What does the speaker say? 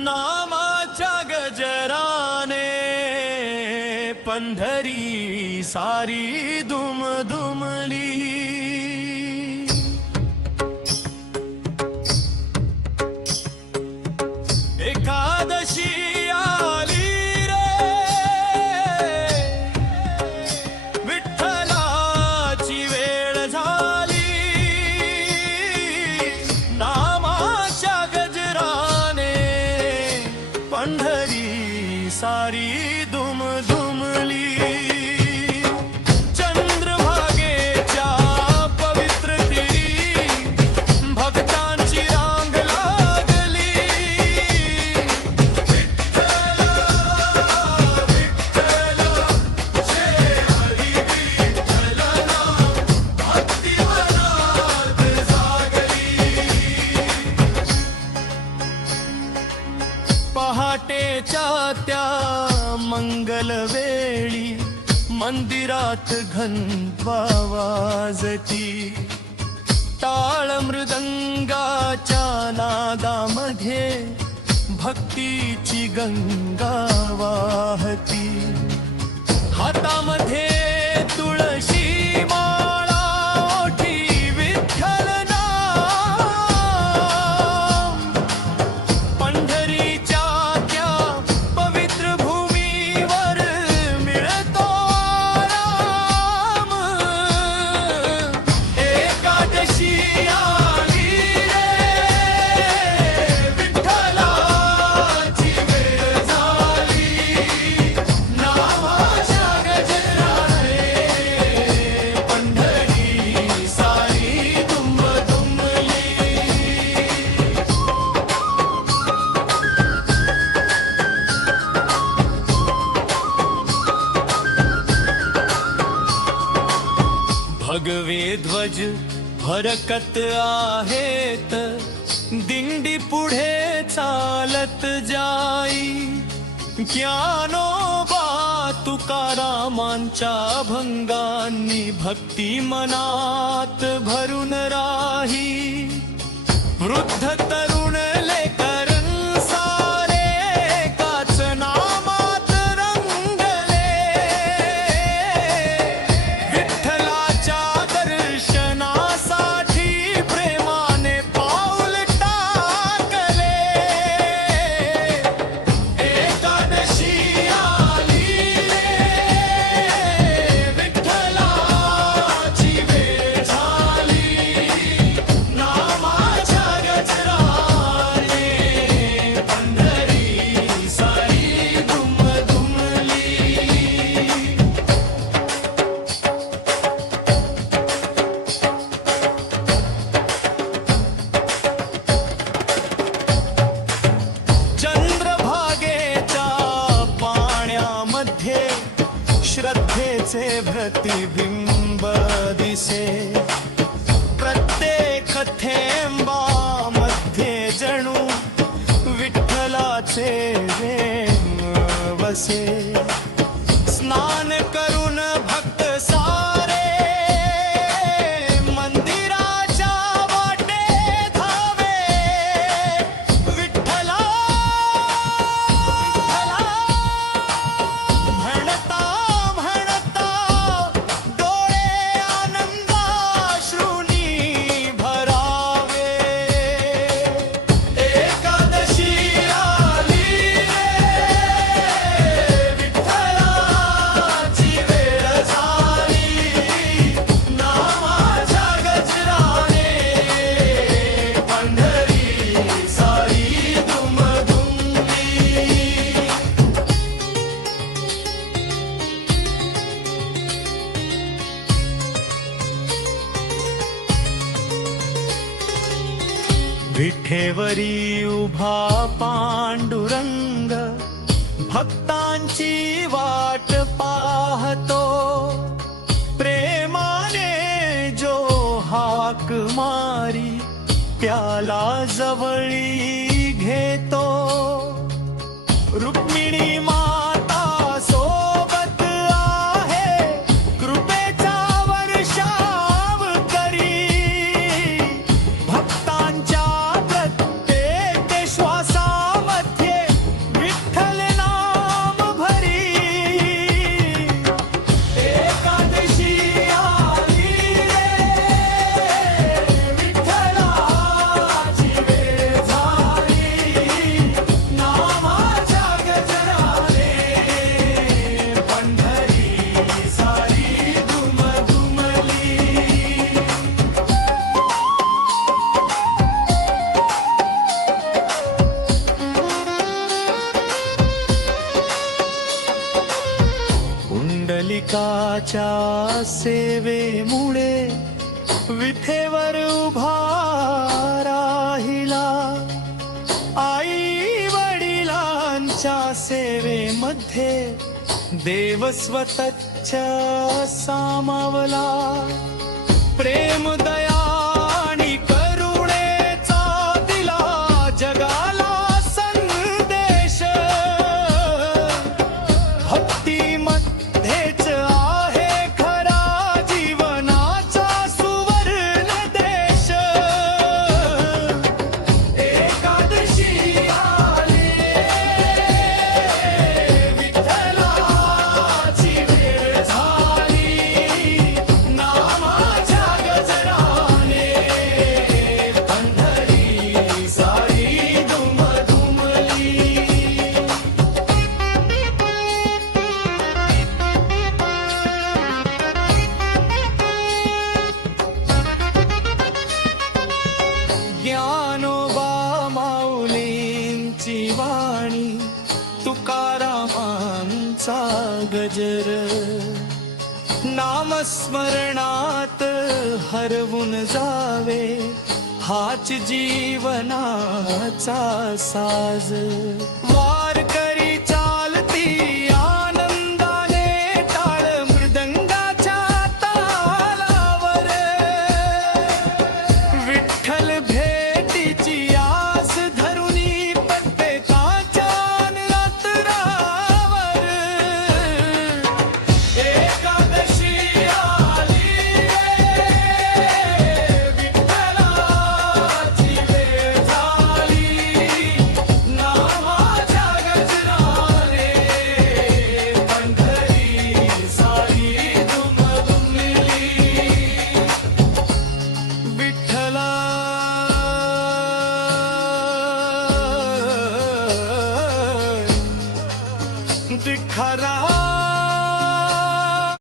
नामाच्या गजराने पंढरी सारी दुमदुमली। एकादशी आली रे विठ्ठलाची वेळ झाली। नामाच्या गजराने पंढरी सारी दुमदुमली। चंद्रभागेच्या पवित्र तीरी भक्तांची रांग लागली। विठ्ठल विठ्ठल जय हरी विठ्ठल नाम भक्तिवनात जागली। पहाटेच्या त्या मंगलवेळी मंदिरात घंटा वाजती। टाळ मृदंगाच्या नादामध्ये भक्तीची गंगा वाहती। हातामध्ये तुळशी माळा ओठी विठ्ठल नाम। पंढरीच्या त्या पवित्र भूमीवर मिळतो आराम। एकादशी आली रे विठ्ठलाची वेळ झाली। नामाच्या गजराने पंढरी सारी दुमदुमली। भगवे ध्वज फरकत आहेत, दिंडी पुढे चालत जाई। ज्ञानोबा तुकारामांच्या भंगांनी भक्ती मनात भरून राही। वृद्ध तरुण लेकर सारे एकाच नामात रंगले। विठ्ठलाच्या दर्शनासाठी प्रेमाने पाऊल टाकले। एकादशी आली रे विठ्ठलाची वेळ झाली। नामाच्या गजराने पंढरी सारी दुमदुमली। चंद्रभागेच्या पाण्यामध्ये श्रद्धेचे प्रतिबिंब दिसे। प्रत्येक थेंबामध्ये जणू विठ्ठलाचे प्रेम वसे। स्नान करून भक्त सारे मंदिराच्या वाटे धावे। विठ्ठला म्हणता म्हणता डोळे आनंदाश्रूंनी भरावे। एकादशी आली रे विठ्ठलाची वेळ झाली। नामाच्या गजराने पंढरी सारी दुमदुमली। विठेवरी उभा पांडुरंग भक्तांची वाट पाहतो। प्रेमाने जो हाक मारी त्याला जवळी घेतो। रुक्मिणी माता सोबत आहे, कृपेचा वर्षाव करी। भक्तांच्या प्रत्येक श्वासामध्ये विठ्ठलाच्या सेवेमुळे विठेवर उभा राहिला. आई वडिलांच्या सेवेमध्ये देव स्वतःच सामावला. प्रेम दया आणि करुणेचा दिला जगाला संदेश. भक्तीमध्येच आहे खरा जीवनाचा सुवर्ण देश. एकादशी आली, विठ्ठलाची वेळ झाली. नामाच्या गजराने पंढरी सारी दुमदुमली. ज्ञानोबा माऊलींची वाणी, तुकारामांचा गजर. नामस्मरणात हरवून जावे हाच जीवनाचा साज. वारकरी चालती आनंदाने टाळ मृदंगाच्या तालावर. विठ्ठल भेटीची आस धरुनी प्रत्येकाच्या रात्रावर. एकादशी आली, विठ्ठलाची वेळ झाली. नामाच्या गजराने पंढरी सारी दुमदुमली. विठ्ठला खरा